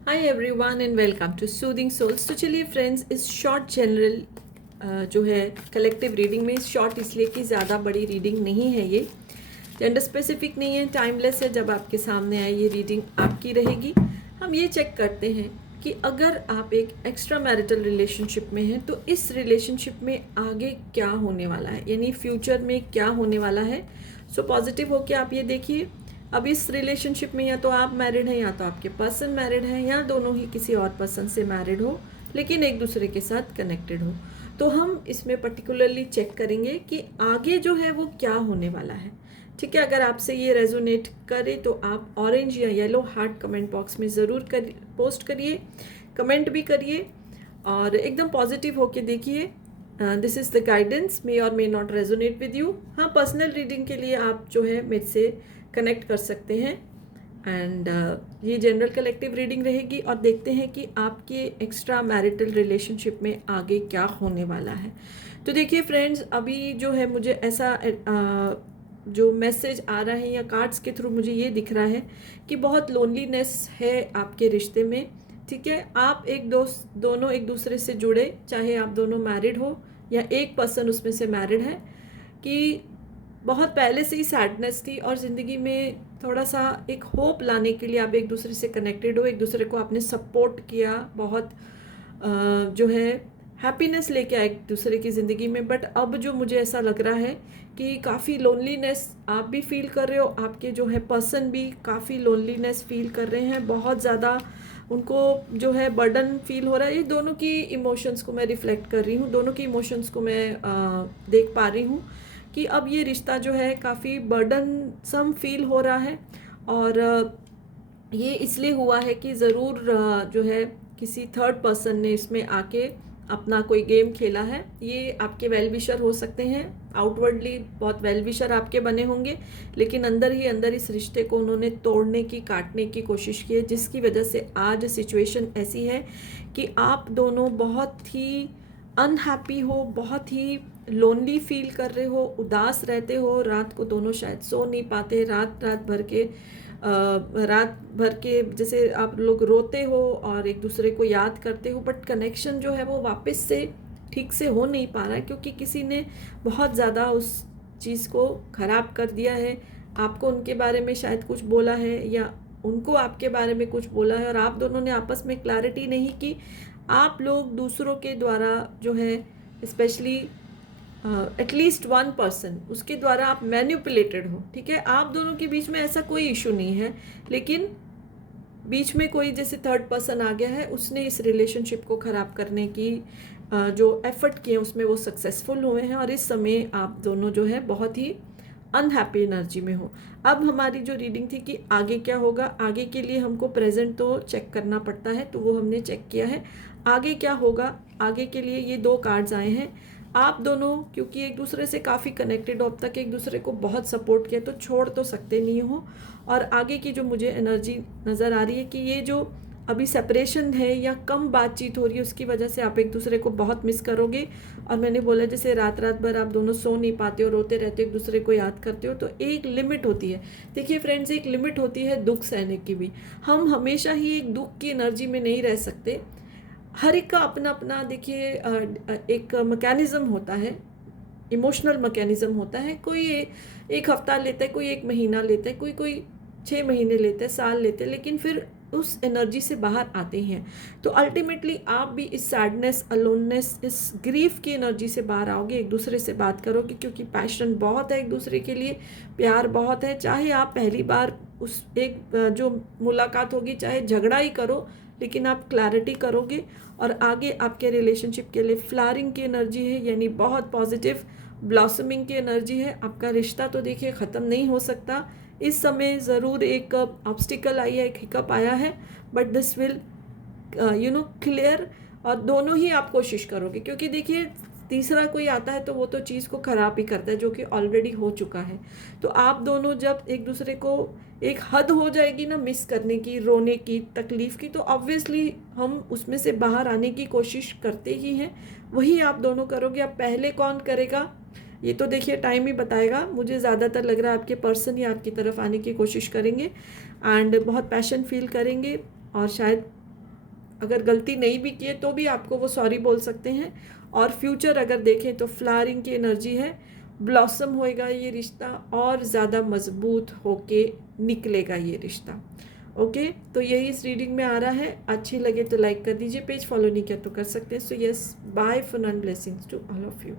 Hi everyone and welcome to soothing souls. तो चलिए friends, इस शॉर्ट जनरल जो है कलेक्टिव रीडिंग में, शॉर्ट इसलिए कि ज़्यादा बड़ी रीडिंग नहीं है, ये जेंडर स्पेसिफिक नहीं है, टाइमलेस है। जब आपके सामने आए ये रीडिंग आपकी रहेगी। हम ये चेक करते हैं कि अगर आप एक एक्स्ट्रा मैरिटल रिलेशनशिप में हैं तो इस रिलेशनशिप में आगे क्या होने वाला है, यानी फ्यूचर में क्या होने वाला है। सो पॉजिटिव होके आप ये देखिए। अब इस रिलेशनशिप में या तो आप मैरिड हैं या तो आपके पर्सन मैरिड हैं या दोनों ही किसी और पर्सन से मैरिड हो लेकिन एक दूसरे के साथ कनेक्टेड हो। तो हम इसमें पर्टिकुलरली चेक करेंगे कि आगे जो है वो क्या होने वाला है। ठीक है, अगर आपसे ये रेजोनेट करे तो आप ऑरेंज या येलो हार्ट कमेंट बॉक्स में ज़रूर पोस्ट करिए, कमेंट भी करिए और एकदम पॉजिटिव होके देखिए। दिस इज़ द गाइडेंस, मे और may not resonate with you. हाँ, पर्सनल रीडिंग के लिए आप जो है मेरे से कनेक्ट कर सकते हैं एंड ये जनरल कलेक्टिव रीडिंग रहेगी और देखते हैं कि आपके एक्स्ट्रा मैरिटल रिलेशनशिप में आगे क्या होने वाला है। तो देखिए फ्रेंड्स, अभी जो है मुझे ऐसा जो मैसेज आ रहा है या कार्ड्स के थ्रू मुझे ये दिख रहा है कि बहुत लोनलीनेस है आपके रिश्ते में। ठीक है, आप दोनों एक दूसरे से जुड़े, चाहे आप दोनों मैरिड हो या एक पर्सन उसमें से मैरिड है, कि बहुत पहले से ही सैडनेस थी और ज़िंदगी में थोड़ा सा एक होप लाने के लिए आप एक दूसरे से कनेक्टेड हो, एक दूसरे को आपने सपोर्ट किया, बहुत जो है हैप्पीनेस लेके आए एक दूसरे की ज़िंदगी में। बट अब जो मुझे ऐसा लग रहा है कि काफ़ी लोनलीनेस आप भी फील कर रहे हो, आपके जो है पर्सन भी काफ़ी लोनलीनेस फील कर रहे हैं, बहुत ज़्यादा उनको जो है बर्डन फील हो रहा है। ये दोनों की इमोशंस को मैं रिफ्लेक्ट कर रही हूँ, दोनों की इमोशंस को मैं देख पा रही हूँ कि अब ये रिश्ता जो है काफ़ी बर्डन सम फील हो रहा है। और ये इसलिए हुआ है कि ज़रूर जो है किसी थर्ड पर्सन ने इसमें आके अपना कोई गेम खेला है। ये आपके वेल विशर हो सकते हैं, आउटवर्डली बहुत वेल विशर आपके बने होंगे, लेकिन अंदर ही अंदर इस रिश्ते को उन्होंने तोड़ने की, काटने की कोशिश की है, जिसकी वजह से आज सिचुएशन ऐसी है कि आप दोनों बहुत ही अनहैप्पी हो, बहुत ही लोनली फील कर रहे हो, उदास रहते हो। रात को दोनों शायद सो नहीं पाते, रात भर के जैसे आप लोग रोते हो और एक दूसरे को याद करते हो, बट कनेक्शन जो है वो वापस से ठीक से हो नहीं पा रहा है क्योंकि किसी ने बहुत ज़्यादा उस चीज़ को ख़राब कर दिया है। आपको उनके बारे में शायद कुछ बोला है या उनको आपके बारे में कुछ बोला है और आप दोनों ने आपस में क्लैरिटी नहीं की। आप लोग दूसरों के द्वारा जो है, स्पेशली एटलीस्ट वन पर्सन, उसके द्वारा आप मैनिपुलेटेड हो। ठीक है, आप दोनों के बीच में ऐसा कोई इशू नहीं है, लेकिन बीच में कोई जैसे थर्ड पर्सन आ गया है, उसने इस रिलेशनशिप को ख़राब करने की जो एफर्ट किए उसमें वो सक्सेसफुल हुए हैं और इस समय आप दोनों जो है बहुत ही अनहैप्पी एनर्जी में हो। अब हमारी जो रीडिंग थी कि आगे क्या होगा, आगे के लिए हमको प्रेजेंट तो चेक करना पड़ता है, तो वो हमने चेक किया है। आगे क्या होगा, आगे के लिए ये दो कार्ड्स आए हैं। आप दोनों क्योंकि एक दूसरे से काफ़ी कनेक्टेड हो, अब तक एक दूसरे को बहुत सपोर्ट किया, तो छोड़ तो सकते नहीं हो। और आगे की जो मुझे एनर्जी नज़र आ रही है कि ये जो अभी सेपरेशन है या कम बातचीत हो रही है, उसकी वजह से आप एक दूसरे को बहुत मिस करोगे। और मैंने बोला जैसे रात रात भर आप दोनों सो नहीं पाते हो, रोते रहते हो, एक दूसरे को याद करते हो, तो एक लिमिट होती है। देखिए फ्रेंड्स, एक लिमिट होती है दुख सहने की भी। हम हमेशा ही एक दुख की एनर्जी में नहीं रह सकते। हर एक का अपना अपना देखिए एक मैकेनिज़्म होता है, इमोशनल मैकेनिज़्म होता है। कोई एक हफ्ता लेता है, कोई एक महीना लेता है, कोई कोई 6 महीने लेते हैं, साल लेते हैं, लेकिन फिर उस एनर्जी से बाहर आते ही हैं। तो अल्टीमेटली आप भी इस सैडनेस, अलोननेस, इस ग्रीफ की एनर्जी से बाहर आओगे, एक दूसरे से बात करोगे क्योंकि पैशन बहुत है एक दूसरे के लिए, प्यार बहुत है। चाहे आप पहली बार उस एक जो मुलाकात होगी, चाहे झगड़ा ही करो, लेकिन आप क्लैरिटी करोगे और आगे आपके रिलेशनशिप के लिए फ्लावरिंग की एनर्जी है, यानी बहुत पॉजिटिव ब्लॉसमिंग की एनर्जी है। आपका रिश्ता तो देखिए ख़त्म नहीं हो सकता। इस समय ज़रूर एक ऑब्स्टिकल आई है, एक हिकअप आया है, बट दिस विल क्लियर। और दोनों ही आप कोशिश करोगे क्योंकि देखिए तीसरा कोई आता है तो वो तो चीज़ को ख़राब ही करता है जो कि ऑलरेडी हो चुका है। तो आप दोनों जब एक दूसरे को, एक हद हो जाएगी ना मिस करने की, रोने की, तकलीफ़ की, तो ऑब्वियसली हम उसमें से बाहर आने की कोशिश करते ही हैं। वही आप दोनों करोगे। अब पहले कौन करेगा ये तो देखिए टाइम ही बताएगा। मुझे ज़्यादातर लग रहा है आपके पर्सन ही आपकी तरफ आने की कोशिश करेंगे एंड बहुत पैशन फील करेंगे और शायद अगर गलती नहीं भी की है तो भी आपको वो सॉरी बोल सकते हैं। और फ्यूचर अगर देखें तो फ्लावरिंग की एनर्जी है, ब्लॉसम होएगा ये रिश्ता और ज़्यादा मजबूत होके निकलेगा ये रिश्ता। ओके, तो यही इस रीडिंग में आ रहा है। अच्छी लगे तो लाइक कर दीजिए, पेज फॉलो नहीं किया तो कर सकते हैं। So yes, bye for now, blessings to all of you.